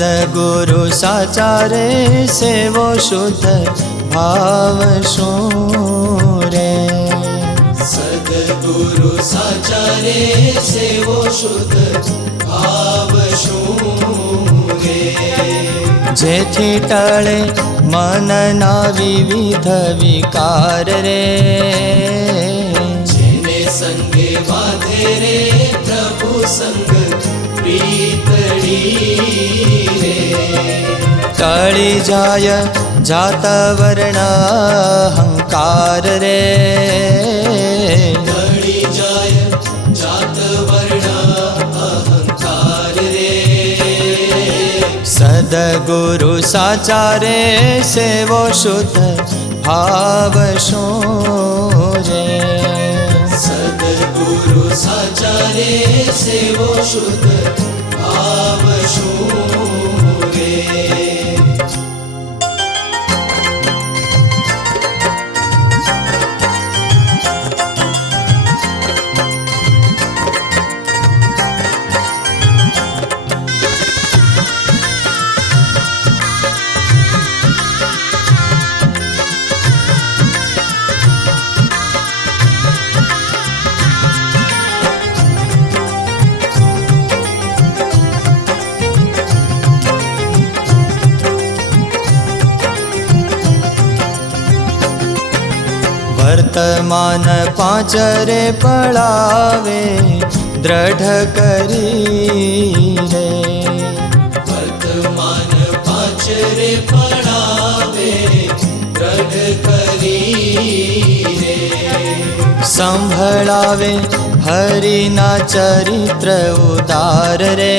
સદગુરુ સાચા રે સેવો શુદ્ધ ભાવ શું રે? સદગુરુ સાચા રે સેવો શુદ્ધ ભાવ શું રે? જેથી ટળે મનના વિવિધ વિકાર રે, જેને સંગે બાંધે રે પ્રભુ સંગ પ્રીતડી રે. ટળી જાય જાત વર્ણ અહંકાર રે, ટળી જાય જાત વર્ણ અહંકાર રે. સદગુરુ સાચા રે સેવો શુદ્ધ ભાવ શું રે? સદગુરુ સાચા રે સેવો શુદ્ધ ભાવ શું રે? વર્તમાન પાંચરે પડાવે દ્રઢ કરી રે, વર્તમાન પાંચરે પડાવે દ્રઢ કરી રે. સંભળાવે હરિના ચરિત્ર ઉદાર રે,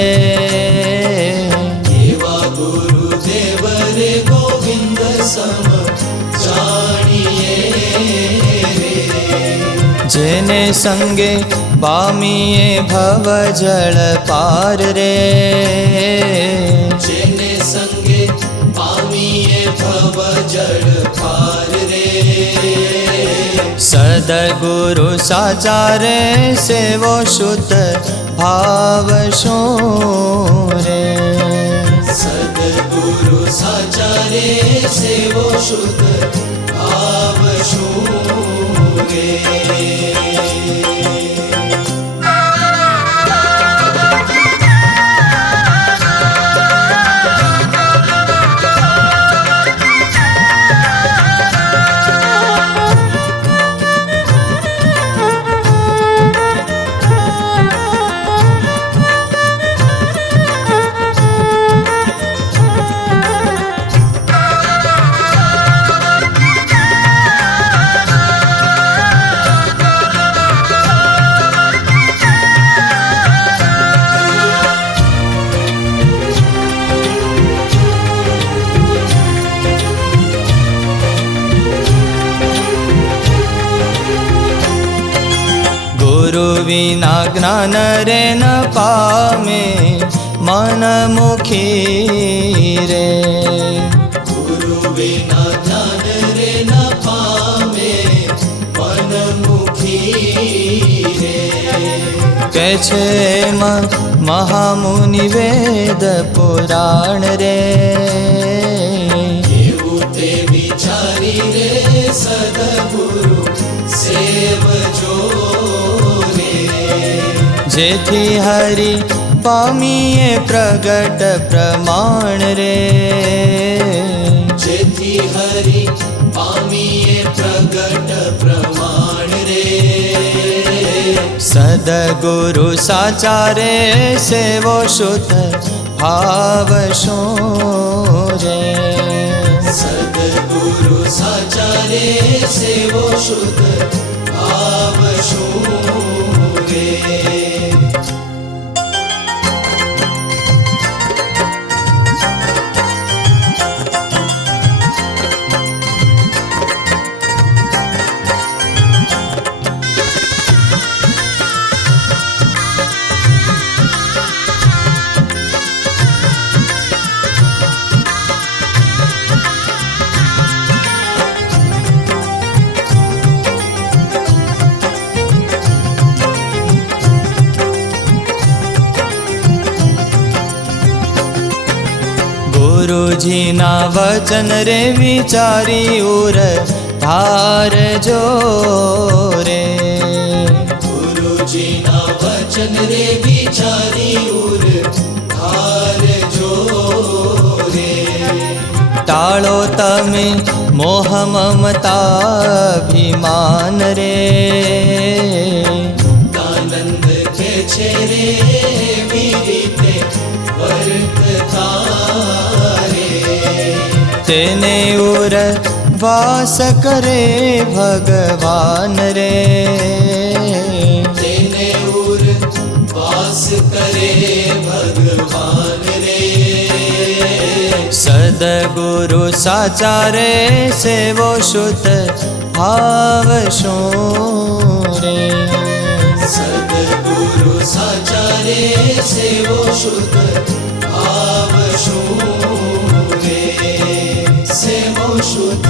એવા ગુરુદેવ રે ગોવિંદ સમ જાણીએ રે. જેને સંગે પામીએ ભવ જળ પાર રે, જેને સંગે પામીએ ભવ જળ પાર રે. સદગુરુ સાચા રે સેવો શુદ્ધ ભાવ શું રે? સદગુરુ સાચા રે સેવો શુદ્ધ ભાવ શું રે? ગુરુ વિના જ્ઞાન રે ન પામે મન મુખી રે, ગુરુ વિના જ્ઞાન રે ન પામે મન મુખી રે. કે છે મહામુનિ વેદ પુરાણ રે, એવું તે વિચારી રે સદગુરુ સેવજો રે. જેથી હરિ પામીએ પ્રગટ પ્રમાણ રે, જેથી હરિ પામીએ પ્રગટ પ્રમાણ રે. સદગુરુ સાચા રે સેવો શુદ્ધ ભાવ શું રે? સદગુરુ સાચા રે સેવો શુદ્ધ ભાવ શું રે? गुरुजीना वचन रे विचारी उर धार जो रे। गुरुजीना वचन रे विचारी उर धार जो रे। टाळो तमे मोह ममता अभिमान रे। आनंद के छेरे वीरीते वर्तता रे। तेने उर वास करे भगवान रे। तेने उर वास करे भगवान रे। सदगुरु साचा रे सेवो शुद्ध भाव शो रे। सद्गुरु साचा रे सेवो शुद्ध भाव शो रे। सेवो शुद्ध